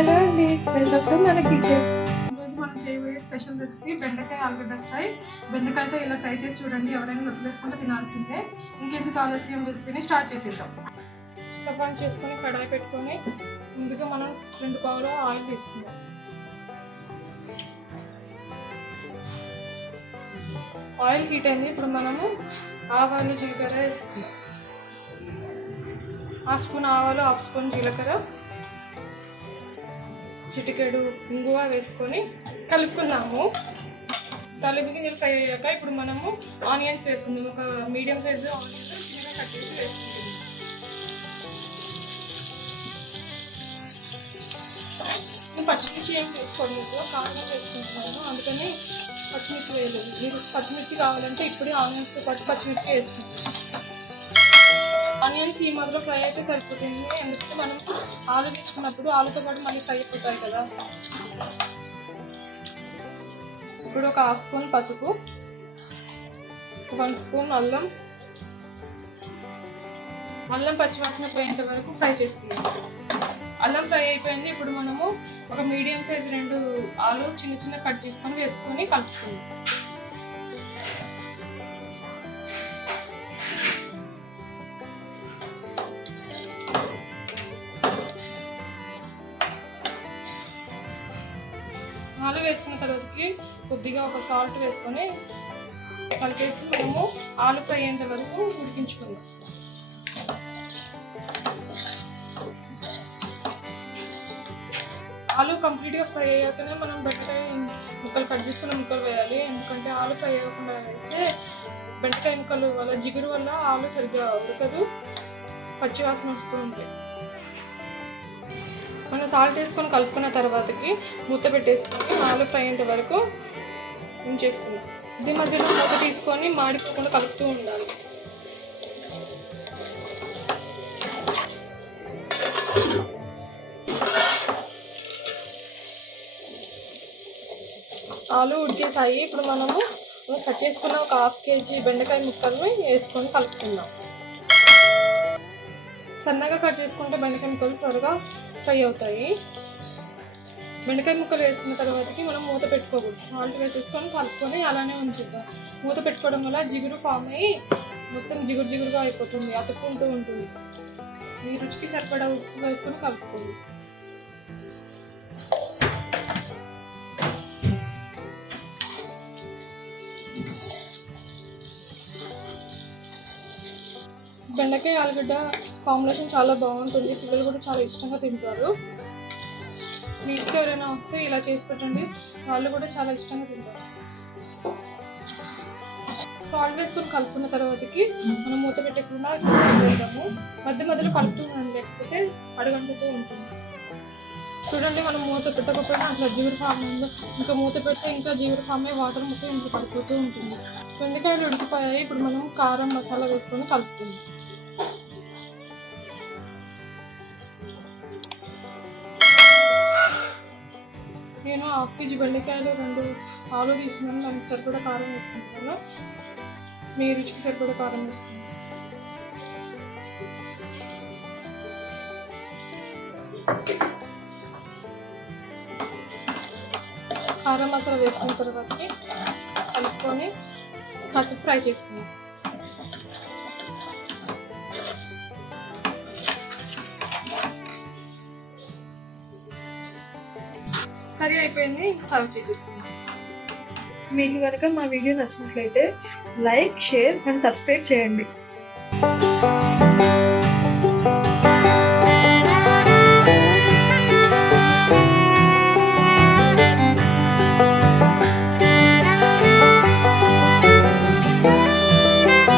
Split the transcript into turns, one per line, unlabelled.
Hello అండి welcome to మన kitchen.
ఈరోజు మనం చేయబోయే స్పెషల్ రెసిపీ బెండకాయ ఆలుగడ్డ ఫ్రై. బెండకాయతో ఇలా ట్రై చేసి చూడండి ఎవరైనా నొప్పులేసుకుంటే తినాల్సిందే. ఇంకెందుకు ఆలస్యం రెసిపీని స్టార్ట్ చేసేద్దాం. స్టవ్ ఆన్ చేసుకొని కడాయి పెట్టుకొని ముందుగా మనం రెండు పావులు ఆయిల్ తీసుకుందాం. ఆయిల్ హీట్ అయింది ఇప్పుడు మనము ఆవాలు జీలకర్ర వేసుకుందాం. హాఫ్ స్పూన్ ఆవాలు హాఫ్ స్పూన్ జీలకర్ర. చిటికెడు ఇంగువ వేసుకొని కలుపుకున్నాము. తలిపి గింజలు ఫ్రై అయ్యాక ఇప్పుడు మనము ఆనియన్స్ వేసుకుందాం. ఒక మీడియం సైజు ఆనియన్స్ చిన్నగా కట్ చేసి వేసుకుందాం. నేను పచ్చిమిర్చి ఏం వేసుకోండి ఇంట్లో కారంగా వేసుకుంటున్నాను అందుకని పచ్చిమిర్చి వేయలేదు. మీరు పచ్చిమిర్చి కావాలంటే ఇప్పుడే ఆనియన్స్తో పాటు పచ్చిమిర్చి వేసుకుంటాం ఆనియన్స్ ఈ మాత్రం ఫ్రై అయితే సరిపోతుంది. ఎందుకంటే మనం ఆలు తీసుకున్నప్పుడు ఆలుతో పాటు మళ్ళీ ఫ్రై అయిపోతాయి కదా. ఇప్పుడు ఒక హాఫ్ స్పూన్ పసుపు వన్ స్పూన్ అల్లం. అల్లం పచ్చివాసన పోయేంత వరకు ఫ్రై చేసుకుందాం. అల్లం ఫ్రై అయిపోయింది. ఇప్పుడు మనము ఒక మీడియం సైజ్ రెండు ఆలు చిన్న చిన్న కట్ చేసుకొని వేసుకొని కలుపుకుందాం. ఆలు వేసుకున్న తర్వాతకి కొద్దిగా ఒక సాల్ట్ వేసుకొని కలిపేసి మనము ఆలు ఫ్రై అయ్యేంత వరకు ఉడికించుకుందాం. ఆలు కంప్లీట్గా ఫ్రై అయ్యాకనే మనం బెండకాయ ముక్కలు కట్ చేసుకున్న ముక్కలు వేయాలి. ఎందుకంటే ఆలు ఫ్రై అవ్వకుండా వేస్తే బెండకాయ ముక్కలు వల్ల జిగురు వల్ల ఆలు సరిగ్గా ఉడకదు. పచ్చివాసన వస్తూ ఉంటాయి మనం సాల్ట్ వేసుకొని కలుపుకున్న తర్వాతకి మూత పెట్టేసుకొని ఆలు ఫ్రై అయ్యేంత వరకు ఉంచేసుకుందాం. ఇది మధ్యలో మూత తీసుకొని మాడిపోకుండా కలుపుతూ ఉండాలి. ఆలు ఉడికేసాయి. ఇప్పుడు మనము కట్ చేసుకున్న ఒక హాఫ్ కేజీ బెండకాయ ముక్కల్ని వేసుకొని కలుపుకుందాం. సన్నగా కట్ చేసుకుంటే బెండకాయ ముక్కలు త్వరగా ఫ్రై అవుతాయి. బెండకాయ ముక్కలు వేసుకున్న తర్వాతకి మనం మూత పెట్టుకోకూడదు. సాల్ట్ వేసేసుకొని కలుపుకొని అలానే ఉంచుద్దాం మూత పెట్టుకోవడం వల్ల జిగురు ఫామ్ అయ్యి మొత్తం జిగురు జిగురుగా అయిపోతుంది అతుక్కుంటూ ఉంటుంది. ఈ రుచికి సరిపడా ఉప్పు వేసుకొని కలుపుకోండి బెండకాయ ఆలుగడ్డ కాంబినేషన్ చాలా బాగుంటుంది. పిల్లలు కూడా చాలా ఇష్టంగా తింటారు. మీకు ఎవరైనా వస్తే ఇలా చేసి పెట్టండి. వాళ్ళు కూడా చాలా ఇష్టంగా తింటారు. సాల్ట్ వేసుకొని కలుపుకున్న తర్వాతకి మనం మూత పెట్టకుండా వేద్దాము మధ్య మధ్యలో కలుపుతూ ఉండండి లేకపోతే అడగంటుతూ ఉంటుంది. చూడండి మనం మూత పెట్టకపోయినా అట్లా జీవుడు ఫామ్ ఉందో ఇంకా మూత పెడితే ఇంకా జీవుడు ఫామ్ అయ్యి వాటర్ మొత్తం ఇంకా పడిపోతూ ఉంటుంది. బెండకాయలు ఉడికిపోయాయి. ఇప్పుడు మనం కారం మసాలా వేసుకొని కలుపుతుంది నేను హాఫ్ కేజీ బెండకాయలు రెండు ఆలు తీసుకున్నాను. దానికి సరిపడా కారం వేసుకుంటున్నాను. మీ రుచికి సరిపడా కారం వేసుకున్నాను కారం మసాలా వేసుకున్న తర్వాతకి కలుపుకొని కాసేపు ఫ్రై చేసుకున్నాం కర్రీ అయిపోయింది సర్వ్ చేసేసుకున్నాం
మీకు కనుక మా వీడియో నచ్చినట్లయితే లైక్ షేర్ అండ్ సబ్స్క్రైబ్ చేయండి.